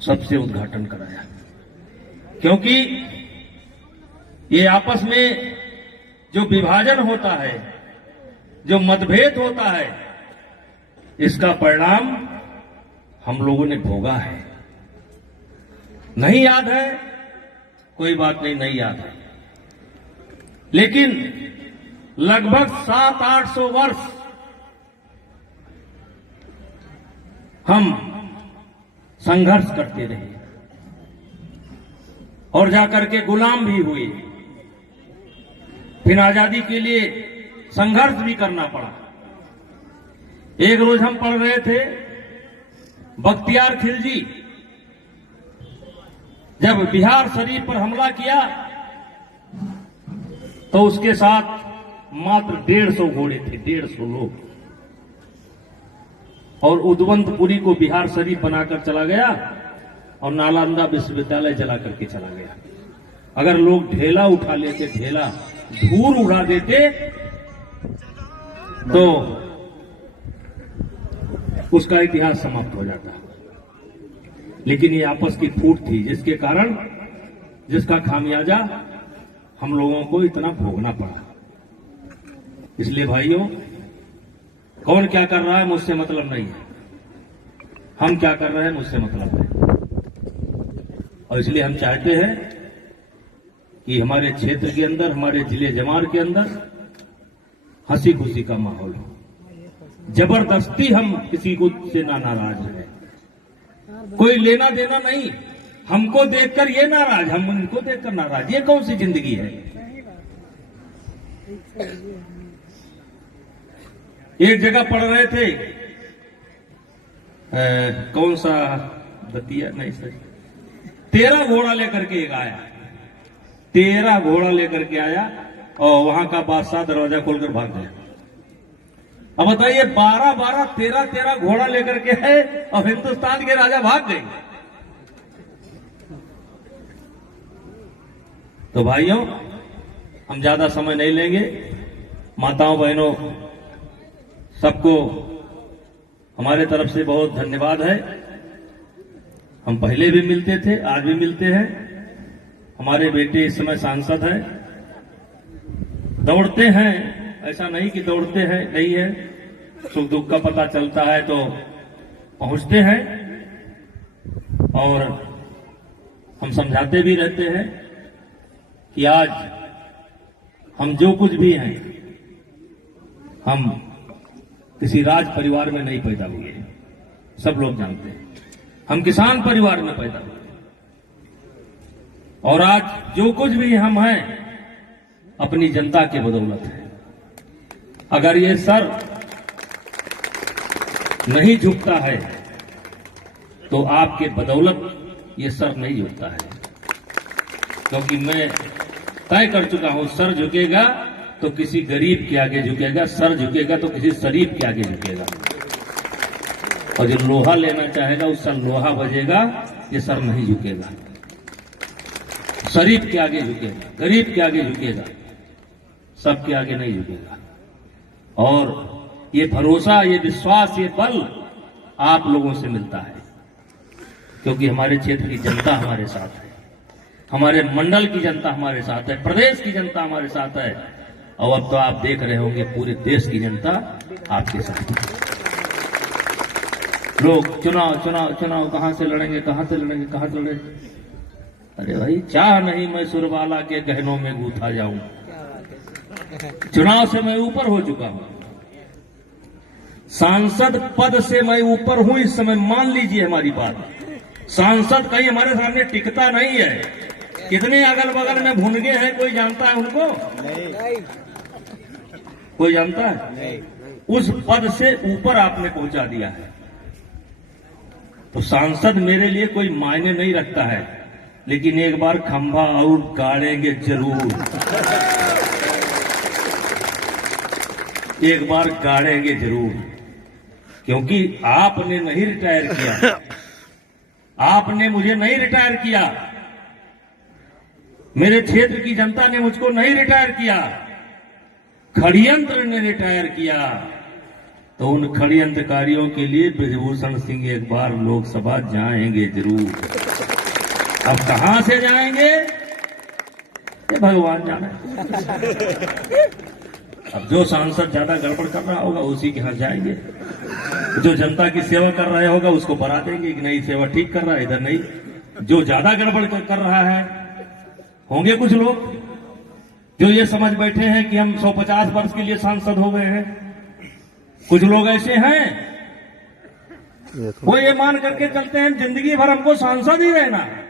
सबसे उद्घाटन कराया, क्योंकि ये आपस में जो विभाजन होता है, जो मतभेद होता है, इसका परिणाम हम लोगों ने भोगा है। नहीं याद है, कोई बात नहीं, नहीं याद है, लेकिन लगभग 700-800 वर्ष हम संघर्ष करते रहे और जाकर के गुलाम भी हुए, फिर आजादी के लिए संघर्ष भी करना पड़ा। एक रोज हम पढ़ रहे थे, बख्तियार खिलजी जब बिहार शरीफ पर हमला किया तो उसके साथ मात्र 150 घोड़े थे, 150 लोग, और उद्वंतपुरी को बिहार शरीफ बनाकर चला गया और नालंदा विश्वविद्यालय जला करके चला गया। अगर लोग ढेला उठा लेते, ढेला धूल उड़ा देते, तो उसका इतिहास समाप्त हो जाता। लेकिन ये आपस की फूट थी, जिसके कारण, जिसका खामियाजा हम लोगों को इतना भोगना पड़ा। इसलिए भाइयों, कौन क्या कर रहा है मुझसे मतलब नहीं है, हम क्या कर रहे हैं मुझसे मतलब है। और इसलिए हम चाहते हैं कि हमारे क्षेत्र के अंदर, हमारे जिले जमार के अंदर हंसी खुशी का माहौल हो। जबरदस्ती हम किसी को से ना नाराज हैं, कोई लेना देना नहीं। हमको देखकर ये नाराज, हम उनको देखकर नाराज, ये कौन सी जिंदगी है। एक जगह पढ़ रहे थे, कौन सा बतिया, नहीं सर, 13 घोड़ा लेकर के एक आया, 13 घोड़ा लेकर के आया और वहां का बादशाह दरवाजा खोलकर भाग गया। अब बताइए, 12-12, 13-13 घोड़ा लेकर के है और हिंदुस्तान के राजा भाग गए। तो भाइयों, हम ज्यादा समय नहीं लेंगे। माताओं बहनों, सबको हमारे तरफ से बहुत धन्यवाद है। हम पहले भी मिलते थे, आज भी मिलते हैं। हमारे बेटे इस समय सांसद हैं, दौड़ते हैं, ऐसा नहीं कि दौड़ते हैं नहीं है, सुख दुख का पता चलता है तो पहुंचते हैं, और हम समझाते भी रहते हैं कि आज हम जो कुछ भी हैं, हम किसी राज परिवार में नहीं पैदा हुए, सब लोग जानते हैं। हम किसान परिवार में पैदा हुए, और आज जो कुछ भी हम हैं अपनी जनता के बदौलत है। अगर ये सर नहीं झुकता है तो आपके बदौलत ये सर नहीं झुकता है, क्योंकि मैं तय कर चुका हूं, सर झुकेगा तो किसी गरीब के आगे झुकेगा, सर झुकेगा तो किसी शरीफ के आगे झुकेगा, और जो लोहा लेना चाहेगा उसका लोहा बजेगा, ये सर नहीं झुकेगा। शरीफ के आगे झुकेगा, गरीब के आगे झुकेगा, सबके आगे नहीं झुकेगा। और ये भरोसा, ये विश्वास, ये बल आप लोगों से मिलता है, क्योंकि हमारे क्षेत्र की जनता हमारे साथ है, हमारे मंडल की जनता हमारे साथ है, प्रदेश की जनता हमारे साथ है, और अब तो आप देख रहे होंगे पूरे देश की जनता आपके साथ है। लोग चुनाव चुनाव चुनाव, कहां से लड़ेंगे, कहां से लड़ेंगे, कहां से लड़ेंगे। अरे भाई, चाह नहीं मैं सुरबाला के गहनों में गूथा जाऊं, चुनाव से मैं ऊपर हो चुका हूं, सांसद पद से मैं ऊपर हूं इस समय। मान लीजिए हमारी बात, सांसद कहीं हमारे सामने टिकता नहीं है। कितने अगल बगल में भुनगे हैं, कोई जानता है उनको? नहीं। कोई जानता है? नहीं। उस पद से ऊपर आपने पहुंचा दिया है। तो सांसद मेरे लिए कोई मायने नहीं रखता है, लेकिन एक बार खंभा और गाड़ेंगे जरूर, एक बार गाड़ेंगे जरूर, क्योंकि आपने नहीं रिटायर किया, आपने मुझे नहीं रिटायर किया, मेरे क्षेत्र की जनता ने मुझको नहीं रिटायर किया, षड्यंत्र ने रिटायर किया। तो उन षड्यंत्रकारियों के लिए ब्रजभूषण सिंह एक बार लोकसभा जाएंगे जरूर। अब कहां से जाएंगे ये भगवान जाने। अब जो सांसद ज्यादा गड़बड़ कर रहा होगा उसी के यहाँ जाएंगे, जो जनता की सेवा कर रहा होगा उसको बता देंगे कि नहीं सेवा ठीक कर रहा है, इधर नहीं। जो ज्यादा गड़बड़ कर रहा है, होंगे कुछ लोग जो ये समझ बैठे हैं कि हम 150 वर्ष के लिए सांसद हो गए हैं। कुछ लोग ऐसे हैं वो ये मान करके चलते हैं जिंदगी भर हमको सांसद ही रहना है।